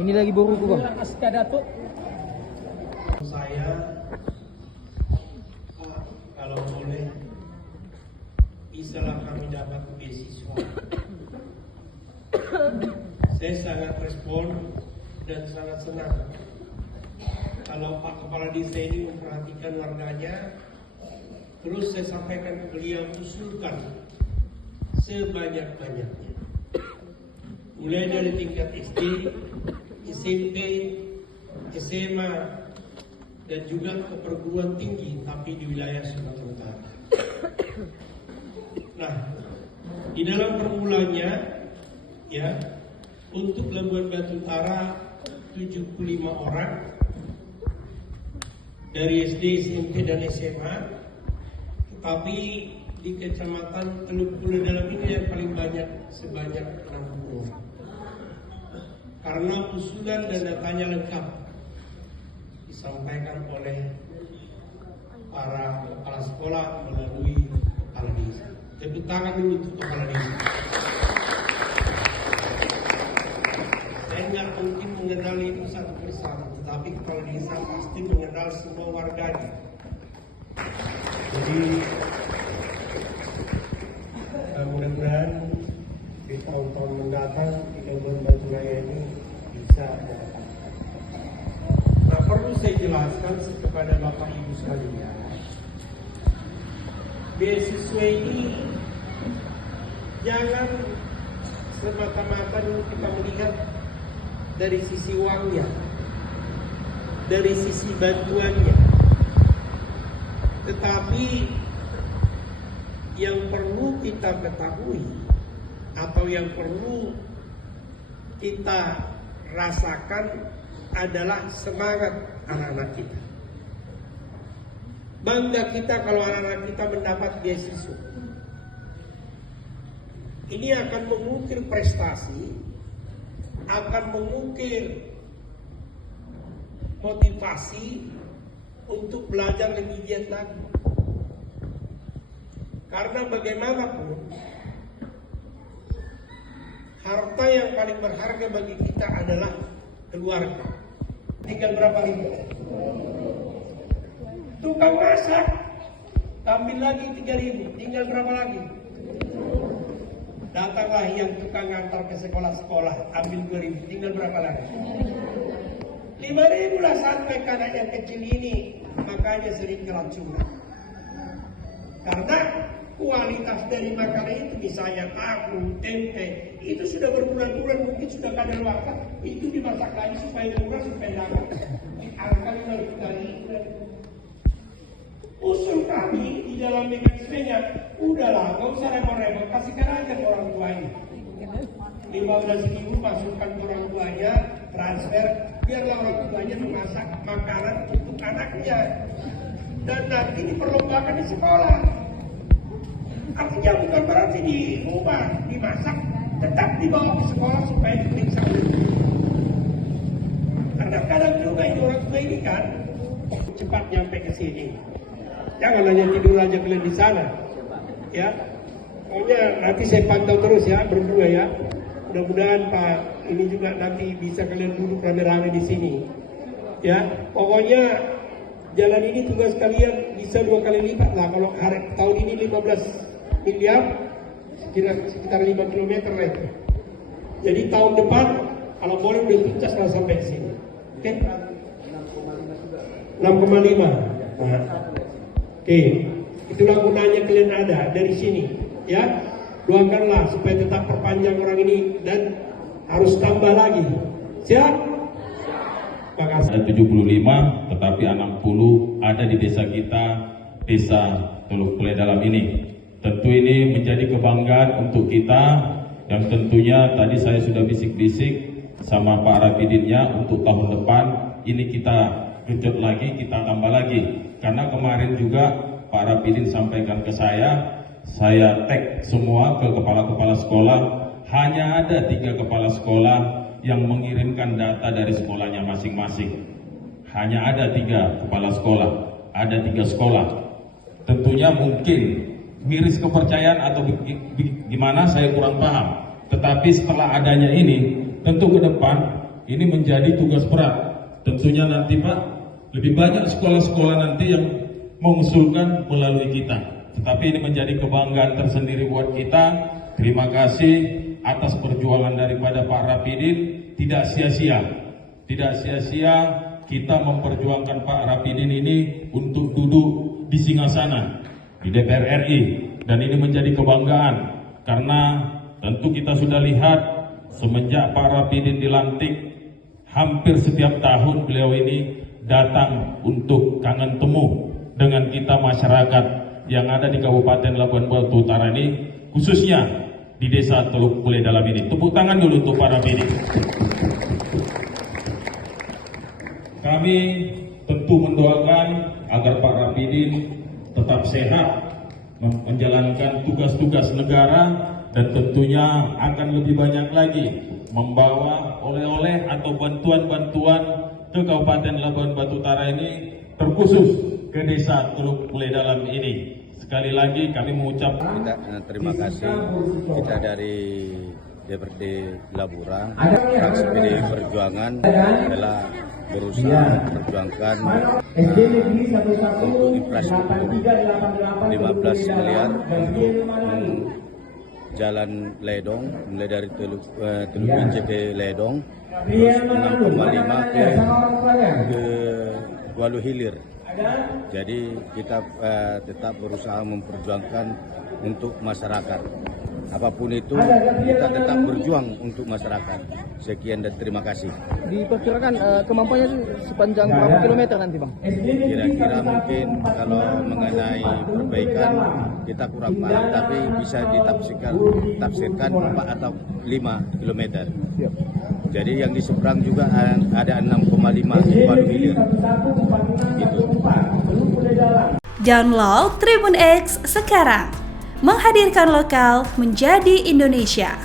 Ini lagi buruku bang. Saya kalau boleh bisalah kami dapat beasiswa. Saya sangat respon dan sangat senang kalau Pak Kepala Desa ini memperhatikan warganya. Terus saya sampaikan ke beliau, usulkan sebanyak-banyaknya, mulai dari tingkat SD, SMP, SMA, dan juga ke perguruan tinggi, tapi di wilayah Sumatera Utara. Nah, di dalam permulanya, ya, untuk Labuan Batu Utara 75 orang dari SD, SMP, dan SMA, tetapi di Kecamatan Teluk Bulu Dalam ini yang paling banyak sebanyak 60. Karena usulan dan datanya lengkap disampaikan oleh para kepala sekolah melalui kepala desa. Tepuk tangan dulu untuk kepala desa. Saya nggak mungkin mengenal itu satu persatu, tetapi kepala desa pasti mengenal semua warganya. Jadi mudah-mudahan di tahun-tahun mendatang di Labuan Batu Raya ini bisa. Nah, perlu saya jelaskan kepada Bapak Ibu sekalian, beasiswa ini jangan semata-mata dulu kita melihat dari sisi uangnya, dari sisi bantuannya, tetapi yang perlu kita ketahui atau yang perlu kita rasakan adalah semangat anak-anak kita. Bangga kita kalau anak-anak kita mendapat beasiswa. Ini akan mengukir prestasi, akan mengukir motivasi untuk belajar lebih giat lagi. Karena bagaimanapun harta yang paling berharga bagi kita adalah keluarga. Tinggal berapa ribu? Tukang masak ambil lagi 3.000, tinggal berapa lagi? Datanglah yang tukang ngantar ke sekolah-sekolah, ambil 2.000, tinggal berapa lagi? 5.000 lah sampai anak yang kecil ini, makanya sering keracunan. Karena kualitas dari makanan itu, misalnya tahu, tempe, itu sudah berbulan-bulan mungkin sudah kadaluarsa, itu dimasak lagi supaya murah, supaya dapat. Angka 5 kali. Usul kami di dalam mekanismenya, udahlah, nggak usah repot-repot, kasihkan aja ke orang tuanya. 15.000 masukkan ke orang tuanya, transfer, biarlah orang tuanya memasak makanan untuk anaknya. Dan nanti diperlombakan di sekolah. Artinya bukan berarti di rumah dimasak, tetap dibawa ke sekolah supaya diperiksa. Karena kadang juga itu orang tua ini kan cepat nyampe ke sini. Jangan hanya tidur aja kalian di sana, ya. Pokoknya nanti saya pantau terus ya, berdua ya. Mudah-mudahan Pak ini juga nanti bisa kalian duduk rame-rame di sini, ya. Pokoknya jalan ini tugas kalian bisa 2 kali lipat lah. Kalau tahun ini 15 miliar, sekitar 5 kilometer lah itu. Jadi tahun depan kalau boleh udah tuntas lah sampai sini. Oke? 6,5. Nah. Oke, itulah gunanya kalian ada dari sini, ya. Doakanlah supaya tetap perpanjang orang ini dan harus tambah lagi. Siap? Makasih. Ada 75, tetapi 60 ada di desa kita, desa Teluk Bulu Dalam ini. Tentu ini menjadi kebanggaan untuk kita, yang tentunya tadi saya sudah bisik-bisik sama Pak Rapidinnya untuk tahun depan ini kita genjot lagi, kita tambah lagi. Karena kemarin juga Pak Rapidin sampaikan ke saya tag semua ke kepala-kepala sekolah, hanya ada 3 kepala sekolah yang mengirimkan data dari sekolahnya masing-masing. Hanya ada 3 kepala sekolah, ada 3 sekolah. Tentunya mungkin miris kepercayaan atau gimana saya kurang paham. Tetapi setelah adanya ini, tentu ke depan ini menjadi tugas berat. Tentunya nanti Pak, lebih banyak sekolah-sekolah nanti yang mengusulkan melalui kita. Tetapi ini menjadi kebanggaan tersendiri buat kita. Terima kasih atas perjuangan daripada Pak Rapidin. Tidak sia-sia. Tidak sia-sia kita memperjuangkan Pak Rapidin ini untuk duduk di singgasana di DPR RI. Dan ini menjadi kebanggaan karena tentu kita sudah lihat semenjak Pak Rapidin dilantik, hampir setiap tahun beliau ini datang untuk kangen temu dengan kita masyarakat yang ada di Kabupaten Labuan Batu Utara ini, khususnya di Desa Teluk Pule Dalam ini. Tepuk tangan dulu untuk Pak Rapidin. Kami tentu mendoakan agar Pak Rapidin tetap sehat, menjalankan tugas-tugas negara, dan tentunya akan lebih banyak lagi membawa oleh-oleh atau bantuan-bantuan ke Kabupaten Labuan Batu Utara ini, terkhusus ke Desa Teluk Pule Dalam ini. Sekali lagi kami mengucapkan terima kasih kita dari DPRD Laburan, fraksi PDI Perjuangan telah berusaha memperjuangkan untuk infrastruktur 15 miliar untuk Jalan Ledong, mulai dari Teluk Ince ke Ledong, terus 6,5 ke Walu Hilir. Jadi kita tetap berusaha memperjuangkan untuk masyarakat. Apapun itu, kita tetap berjuang untuk masyarakat. Sekian dan terima kasih. Diperkirakan kemampuannya itu sepanjang berapa kilometer nanti Bang? Kira-kira mungkin kalau mengenai perbaikan kita kurang paham, tapi bisa ditafsirkan 4 atau 5 kilometer. Jadi yang di seberang juga ada 6,5 Walu Hilir. Gitu. Download Tribun X sekarang, menghadirkan lokal menjadi Indonesia.